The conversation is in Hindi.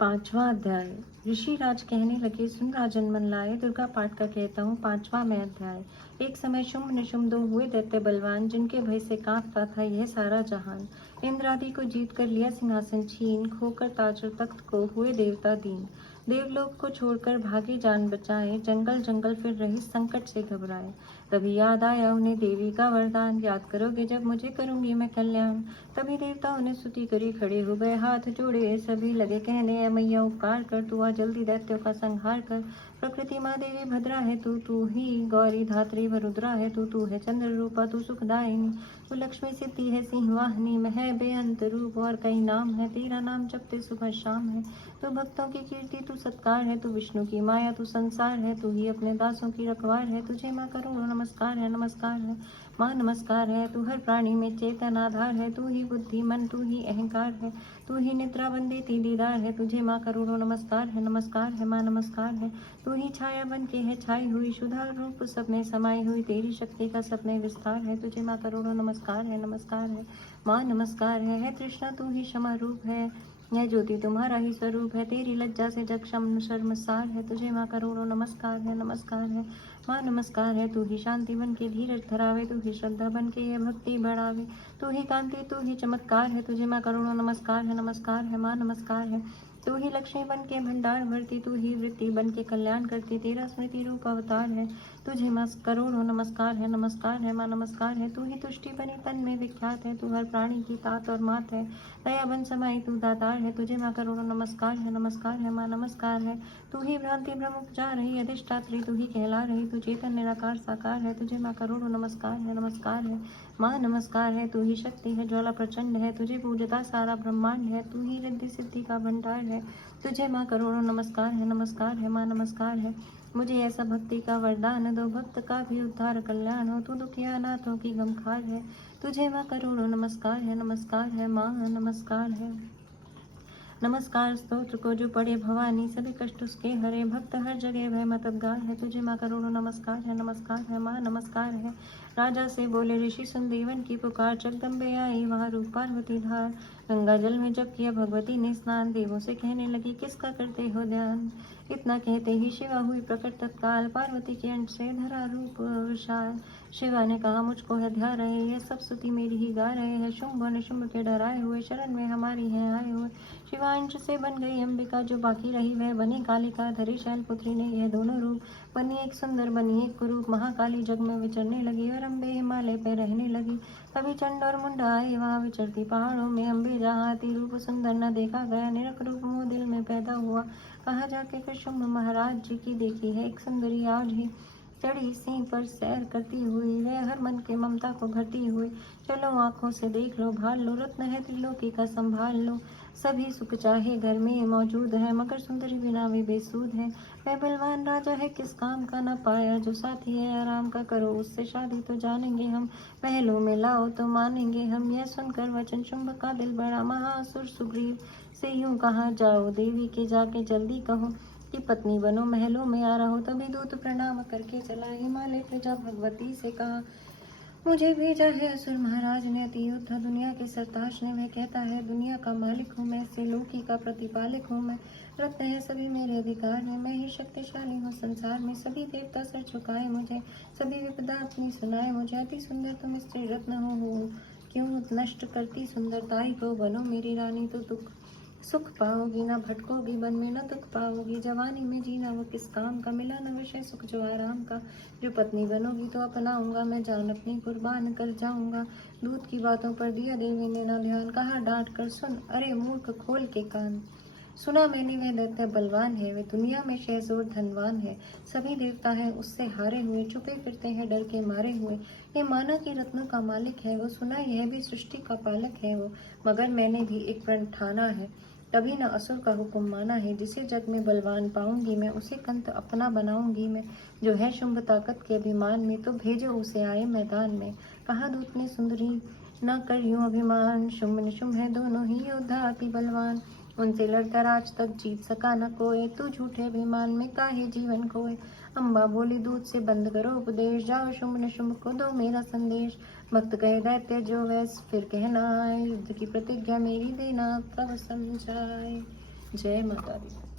पांचवा अध्याय। ऋषिराज कहने लगे, सुन राजन मन लाए, दुर्गा पाठ का कहता हूँ। पांचवा मैं अध्याय। एक समय शुंभ निशुंभ दो हुए दैत्य बलवान, जिनके भय से कांपता था यह सारा जहान। इंद्र आदि को जीत कर लिया सिंहासन छीन, खोकर ताज और तख्त को हुए देवता दीन। देवलोक को छोड़कर भागे जान बचाए, जंगल जंगल फिर रहे संकट से घबराए। तभी याद आया उन्हें देवी का वरदान, याद करोगे जब मुझे करूंगी मैं कल्याण। तभी देवताओं ने स्तुति करी, खड़े हो गए हाथ जोड़े, सभी लगे कहने, ऐ मैया उपकार कर, तू आ जल्दी दैत्यों का संहार कर। प्रकृति माँ देवी भद्रा है तू ही गौरी धात्री वरुद्रा है तू है चंद्र रूपा, तू सुखदायिनी, तू लक्ष्मी सिद्धि है सिंह वाहिनी में है बेअंत रूप, और कई नाम है तेरा नाम जपते सुबह शाम है। तू भक्तों की कीर्ति तू सत्कार है, तू विष्णु की माया तू संसार है, तू ही अपने दासों की रखवार है, तुझे माँ करोड़ों नमस्कार है माँ नमस्कार है। तू हर प्राणी में चेतन आधार है, तू ही बुद्धि मन तू ही अहंकार है, तू ही निद्रा बन देती दीदार है, तुझे माँ करोड़ों नमस्कार है माँ नमस्कार है। तू ही छाया बन के है छाई हुई, शुद्धा रूप सब में समाई हुई, तेरी शक्ति का सब में विस्तार है, तुझे माँ करोड़ों नमस्कार है माँ नमस्कार है। तृष्णा तू ही क्षमा रूप है, यह ज्योति तुम्हारा ही स्वरूप है, तेरी लज्जा से जग शर्मसार है, तुझे माँ करोड़ों नमस्कार है माँ नमस्कार है। तू ही शांति बन के धीरज धरावे, तू ही श्रद्धा बन के ये भक्ति बढ़ावे, तू ही कांति तू ही चमत्कार है, तुझे माँ करोड़ों नमस्कार है माँ नमस्कार है। तू ही लक्ष्मी बन के भंडार भरती, तू ही वृत्ति बन के कल्याण करती, तेरा स्मृति रूप अवतार है, तुझे माँ करोड़ों नमस्कार है माँ नमस्कार है। तू ही तुष्टि बनी तन में विख्यात है, तू हर प्राणी की तात और मात है, दया बन समाई तू दातार है, तुझे माँ करोड़ों नमस्कार है माँ नमस्कार है। तू ही भ्रांति भ्रम उपजा रही अधिष्ठात्री, तू ही कहला रही तू चेतन निराकार साकार है, तुझे माँ करोड़ों नमस्कार है माँ नमस्कार है। तू ही शक्ति है ज्वाला प्रचंड है, तुझे पूजता सारा ब्रह्मांड है, तू ही रिद्धि सिद्धि का भंडार है, तुझे माँ करोड़ों नमस्कार है माँ नमस्कार है। मुझे ऐसा भक्ति का वरदान दो, भक्त का भी उद्धार कल्याण हो, तू दुखिया नाथों की गमखार है, तुझे माँ करोड़ों नमस्कार है माँ नमस्कार है। नमस्कार स्तोत्र को जो पढ़े भवानी, सभी कष्ट उसके हरे, भक्त हर जगह भय मददगार है, तुझे माँ करोड़ों नमस्कार है माँ नमस्कार है। राजा से बोले ऋषि सुन देवन की पुकार, जगदम्बे आई वहाँ रूप पार्वती धार। गंगा जल में जब किया भगवती ने स्नान, देवों से कहने लगी किसका करते हो ध्यान। इतना कहते ही शिवा हुई प्रकट तत्काल, पार्वती के अंश से धरा रूप विशाल। शिवा ने कहा मुझको है ध्या रहे, यह सब स्तुति मेरी ही गा रहे हैं, शुंभ और निशुंभ के डराए हुए शरण में हमारी हैं आए हुए। शिवांश से बन गई अंबिका, जो बाकी रही वह बनी कालिका, धरी शैलपुत्री ने यह दोनों रूप, बनी एक सुंदर बनी एक कुरूप। महाकाली जग में विचरने लगी और अम्बे हिमालय पे रहने लगी। तभी चंड और मुंड आए वहाँ विचरती पहाड़ों में, अम्बे जहाँ आती रूप सुंदर न देखा गया, निरख रूप मोह दिल में पैदा हुआ। कहा जाके फिर शुंभ महाराज जी की देखी है एक सुंदरी आज ही चढ़ी सिंह पर सैर करती हुई, वह हर मन के ममता को भरती हुई। चलो आंखों से देख लो भाल लो, रत्न है त्रिलोकी का संभाल लो, सभी सुख चाहे घर में मौजूद है, मगर सुंदरी बिना वे बेसूद है। वह बलवान राजा है किस काम का न पाया, जो साथी है आराम का करो उससे शादी तो जानेंगे हम, महलों में लाओ तो मानेंगे हम। यह सुनकर वचन शुंभ का दिल बड़ा, महासुर सुग्रीव से यूं कहा, जाओ देवी के जाके जल्दी कहो कि पत्नी बनो महलों में आ रहो। तभी दूत प्रणाम करके चला, हिमालय प्रजा भगवती से कहा, मुझे भेजा है असुर महाराज ने अति योद्धा दुनिया के सरताज ने। वह कहता है दुनिया का मालिक हूँ मैं, से लोकी का प्रतिपालक हूँ मैं, रत्न है सभी मेरे अधिकार में, मैं ही शक्तिशाली हूँ संसार में, सभी देवता सर झुकाए मुझे, सभी विपदा अपनी सुनाए मुझे। अति सुंदर तुम स्त्री रत्न हो, क्यों नष्ट करती सुंदरताई को, बनो मेरी रानी तो दुख सुख पाओगी, ना भटकोगी वन में न दुख पाओगी। जवानी में जीना वो किस काम का, मिला न विषय सुख जो आराम का। जो पत्नी बनोगी तो अपनाऊंगा मैं, जान अपनी कुर्बान कर जाऊंगा। दूध की बातों पर दिया देवी ने ना ध्यान, कहा डांट कर सुन अरे मूर्ख खोल के कान। सुना मैंने वह दैत्य बलवान है, वे दुनिया में शेषोर धनवान है, सभी देवता है उससे हारे हुए, छुपे फिरते हैं डर के मारे हुए। ये माना कि रत्नों का मालिक है वो, सुना यह भी सृष्टि का पालक है वो, मगर मैंने भी एक प्रण ठाना है, तभी न असुर का हुक्म माना है। जिसे जग में बलवान पाऊंगी मैं, उसे कंत अपना बनाऊंगी मैं, जो है शुंभ ताकत के अभिमान में, तो भेजो उसे आए मैदान में। कहा दूत ने सुंदरी न कर यूं अभिमान, शुंभ निशुंभ है दोनों ही योद्धा अति बलवान, उनसे लड़कर आज तक जीत सका न कोई, तू झूठे अभिमान में काहे जीवन खोए। अम्बा बोली दूत से बंद करो उपदेश, जाओ शुंभ निशुंभ को दो मेरा संदेश। भक्त कहे दैत्य जो वैस फिर कहना आए, युद्ध की प्रतिज्ञा मेरी देना तब समझाए। जय माता दी।